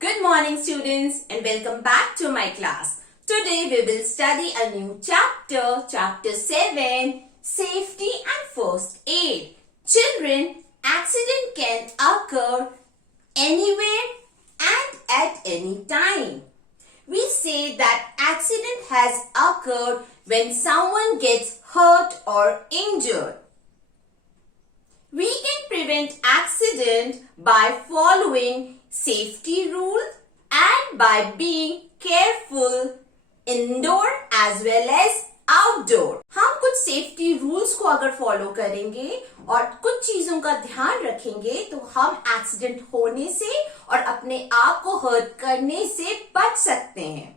Good morning students and welcome back to my class. Today we will study a new chapter, chapter 7, Safety and First Aid. Children, accident can occur anywhere and at any time. We say that accident has occurred when someone gets hurt or injured. We can prevent accident by following safety rules and by being careful indoor as well as outdoor. हम कुछ safety rules को अगर follow करेंगे और कुछ चीजों का ध्यान रखेंगे तो हम एक्सीडेंट होने से और अपने आप को हर्ट करने से बच सकते हैं.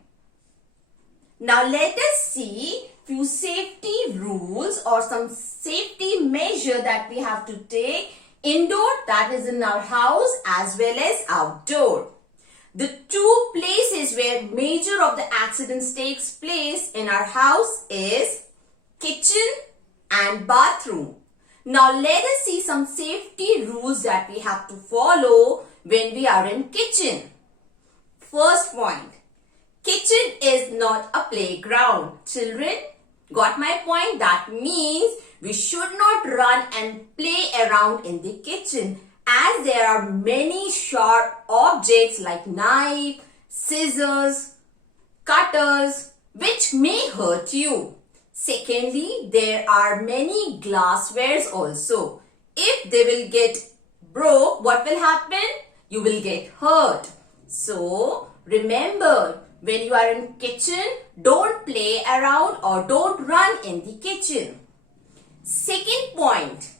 Now let us see few safety rules or some safety measure that we have to take indoor, that is in our house, as well as outdoor. The two places where major of the accidents takes place in our house is kitchen and bathroom. Now let us see some safety rules that we have to follow when we are in kitchen. First point, kitchen is not a playground. Children, got my point? That means we should not run and play around in the kitchen as there are many sharp objects like knife, scissors, cutters which may hurt you. Secondly, there are many glasswares also. If they will get broke, what will happen? You will get hurt. So, remember, when you are in kitchen, don't play around or don't run in the kitchen. Second point,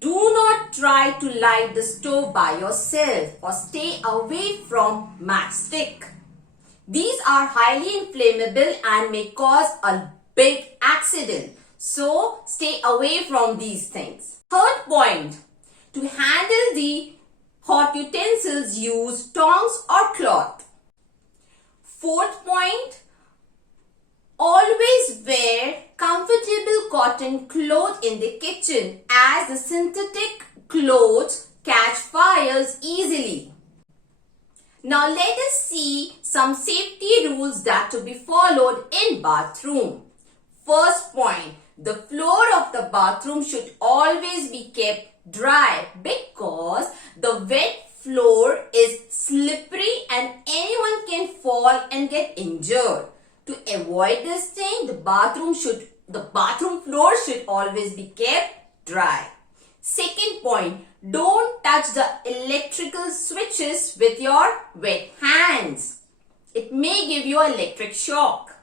do not try to light the stove by yourself or stay away from matchstick. These are highly inflammable and may cause a big accident. So, stay away from these things. Third point, to handle the hot utensils, use tongs or cloth. Fourth point, always wear comfortable cotton clothes in the kitchen as the synthetic clothes catch fires easily. Now let us see some safety rules that to be followed in bathroom. First point, the floor of the bathroom should always be kept dry because the wet floor is slippery and anyone can fall and get injured. To avoid this thing, the bathroom floor should always be kept dry. Second point, don't touch the electrical switches with your wet hands. It may give you electric shock.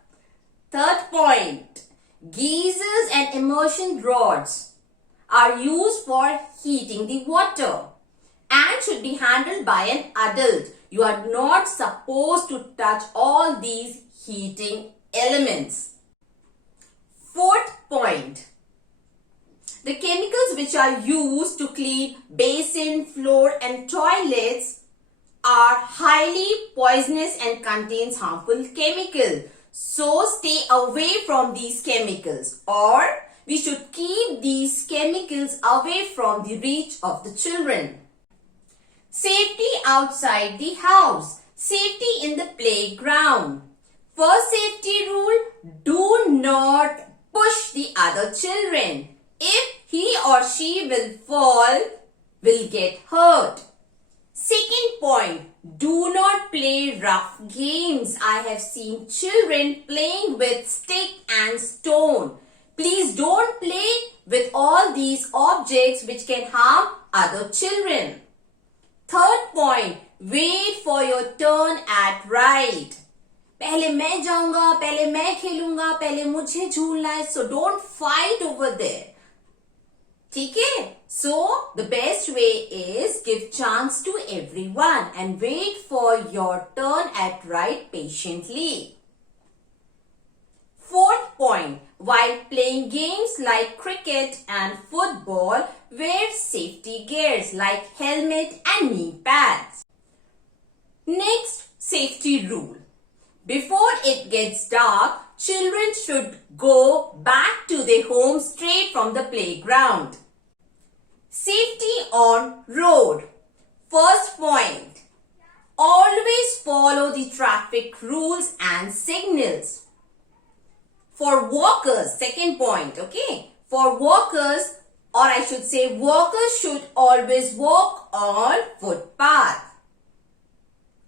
Third point, geysers and immersion rods are used for heating the water and should be handled by an adult. You are not supposed to touch all these heating elements. Fourth point, the chemicals which are used to clean basin, floor and toilets are highly poisonous and contains harmful chemicals. So stay away from these chemicals, or we should keep these chemicals away from the reach of the children. Safety outside the house. Safety in the playground. First safety rule, do not push the other children. If he or she will fall, will get hurt. Second point, do not play rough games. I have seen children playing with stick and stone. Please don't play with all these objects which can harm other children. Third point, wait for your turn at ride. पहले मैं जाऊंगा, पहले मैं खेलूंगा, पहले मुझे झूलना है. So don't fight over there. ठीक है? So the best way is give chance to everyone and wait for your turn at ride patiently. Fourth point, while playing games like cricket and football, wear safety gears like helmet and knee pads. Next safety rule. Before it gets dark, children should go back to their home straight from the playground. Safety on road. First point, always follow the traffic rules and signals. For walkers, second point, okay? For walkers, or I should say walkers should always walk on footpath.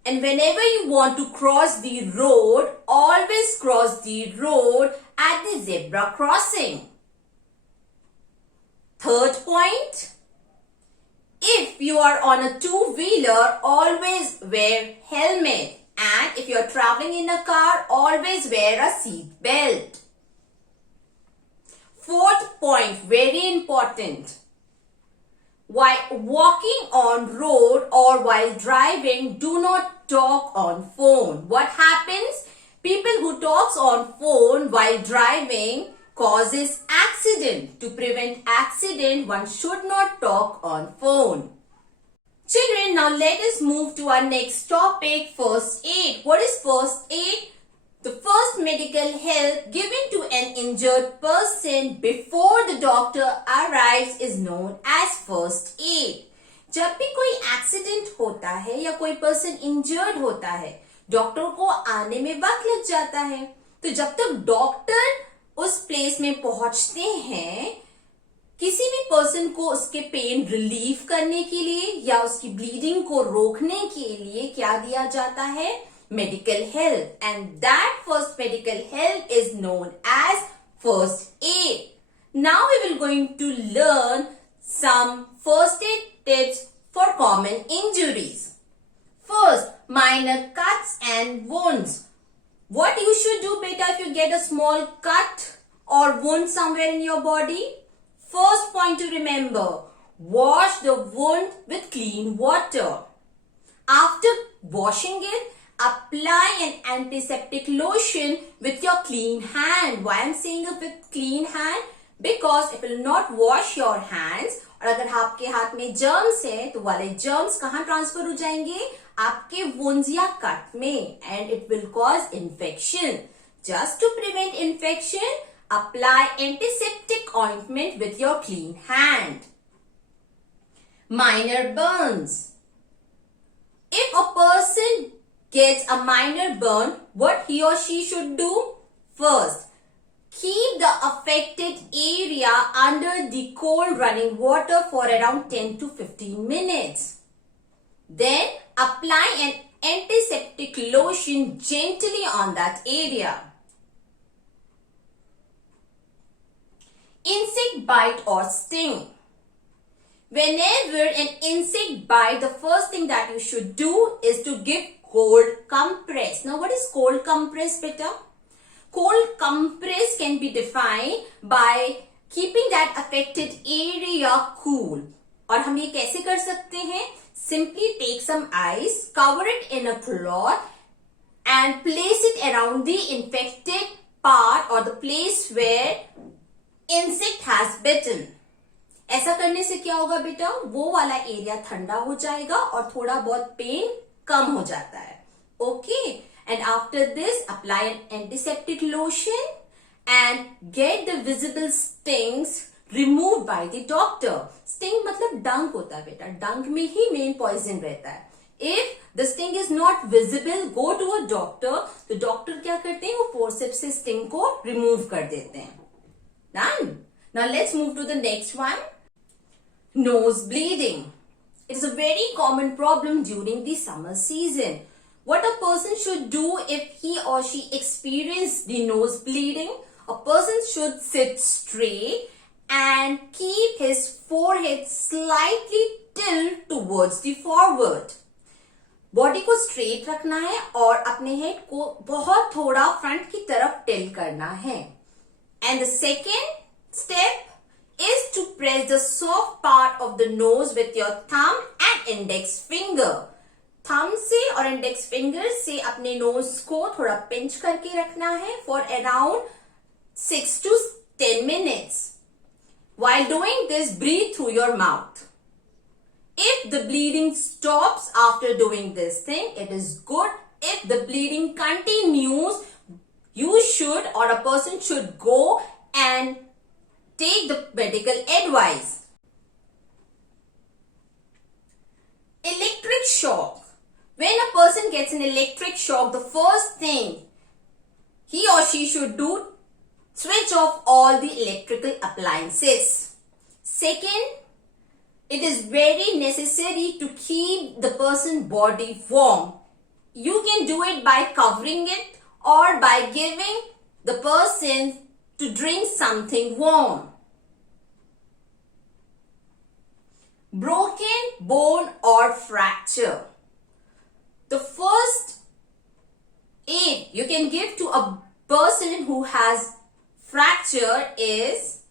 And whenever you want to cross the road, always cross the road at the zebra crossing. Third point, if you are on a two-wheeler, always wear helmet. And if you are traveling in a car, always wear a seat belt. Fourth point, very important. While walking on road or while driving, do not talk on phone. What happens? People who talks on phone while driving causes accident. To prevent accident, one should not talk on phone. Children, now let us move to our next topic, first aid. What is first aid? The first medical help given to an injured person before the doctor arrives is known as first aid. जब भी कोई accident होता है या कोई person injured होता है, doctor को आने में वक्त लग जाता है. तो जब तक डॉक्टर उस प्लेस में पहुंचते हैं, किसी भी पर्सन को उसके पेन रिलीफ करने के लिए या उसकी ब्लीडिंग को रोकने के लिए क्या दिया जाता है? Medical help, and that first medical help is known as first aid. Now we will going to learn some first aid tips for common injuries. First, minor cuts and wounds. What you should do, beta, if you get a small cut or wound somewhere in your body? First point to remember, wash the wound with clean water. After washing it, apply an antiseptic lotion with your clean hand. Why I am saying with clean hand? Because it will not wash your hands. और अगर आपके हाथ में germs है, तो वाले germs कहाँ transfer हो जाएंगे? आपके wounds या cut में, and it will cause infection. Just to prevent infection, apply antiseptic ointment with your clean hand. Minor burns. If a person gets a minor burn, what he or she should do? First, keep the affected area under the cold running water for around 10 to 15 minutes. Then, apply an antiseptic lotion gently on that area. Insect bite or sting. Whenever an insect bite, the first thing that you should do is to give cold compress. Now, what is cold compress, beta? Cold compress can be defined by keeping that affected area cool. और हम ये कैसे कर सकते हैं? Simply take some ice, cover it in a cloth and place it around the infected part or the place where insect has bitten. ऐसा करने से क्या होगा बेटा? वो वाला एरिया ठंडा हो जाएगा और थोड़ा बहुत पेन कम हो जाता है. Okay, and after this apply an antiseptic lotion and get the visible stings removed by the doctor. Sting मतलब डंक होता है बेटा. डंक में ही मेन पॉइजन रहता है. If the sting is not visible, go to a doctor. तो डॉक्टर क्या करते हैं? वो फोर्सेप्स से स्टिंग को रिमूव कर देते हैं. Done. Now let's move to the next one. Nose bleeding. It is a very common problem during the summer season. What a person should do if he or she experiences the nose bleeding? A person should sit straight and keep his forehead slightly tilt towards the forward. Body को straight रखना है और अपने head को बहुत थोड़ा front की तरफ टिल्ट करना है. And the second step is to press the soft part of the nose with your thumb and index finger. Thumb से और इंडेक्स फिंगर से अपने नोज को थोड़ा पिंच करके रखना है for around 6 to 10 minutes. While doing this, breathe through your mouth. If the bleeding stops after doing this thing, it is good. If the bleeding continues, you should or a person should go and take the medical advice. Electric shock. When a person gets an electric shock, the first thing he or she should do, switch off all the electrical appliances. Second, it is very necessary to keep the person's body warm. You can do it by covering it or by giving the person to drink something warm. Broken bone or fracture. The first aid you can give to a person who has fracture is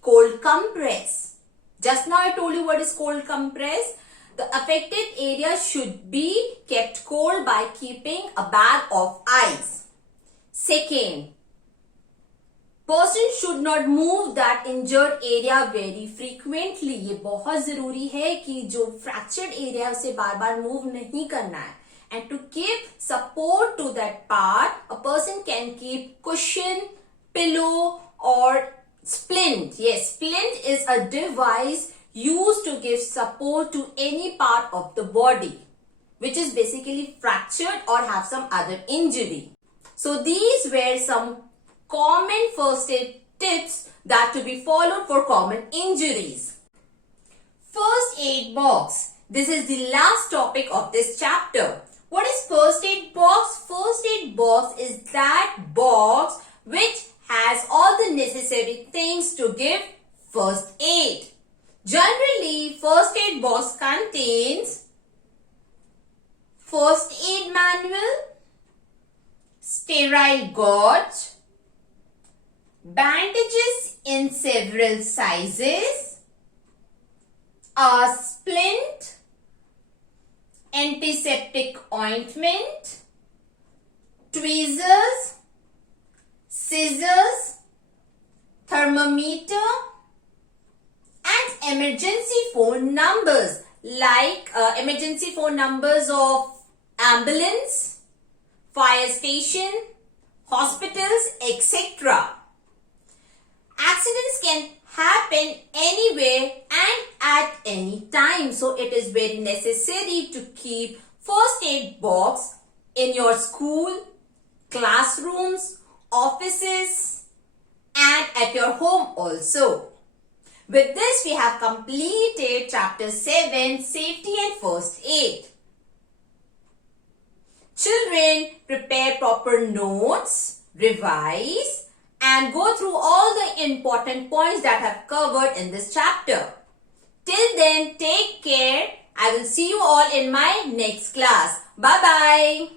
cold compress. Just now I told you what is cold compress. The affected area should be kept cold by keeping a bag of ice. Second, person should not move that injured area very frequently. ये बहुत जरूरी है कि जो fractured area उसे बार बार move नहीं करना है. And to give support to that part, a person can keep cushion, pillow or splint. Yes, splint is a device used to give support to any part of the body which is basically fractured or have some other injury. So these were some common first aid tips that to be followed for common injuries. First aid box. This is the last topic of this chapter. What is first aid box? First aid box is that box which has all the necessary things to give first aid. Generally, first aid box contains first aid manual, sterile gauze, bandages in several sizes, a splint, antiseptic ointment, tweezers, scissors, thermometer, and emergency phone numbers like emergency phone numbers of ambulance, fire station, hospitals, etc. Accidents can happen anywhere and at any time. So it is very necessary to keep first aid box in your school, classrooms, offices and at your home also. With this we have completed chapter 7, Safety and First Aid. Children, prepare proper notes, revise and go through all the important points that have covered in this chapter. Till then, take care. I will see you all in my next class. Bye-bye.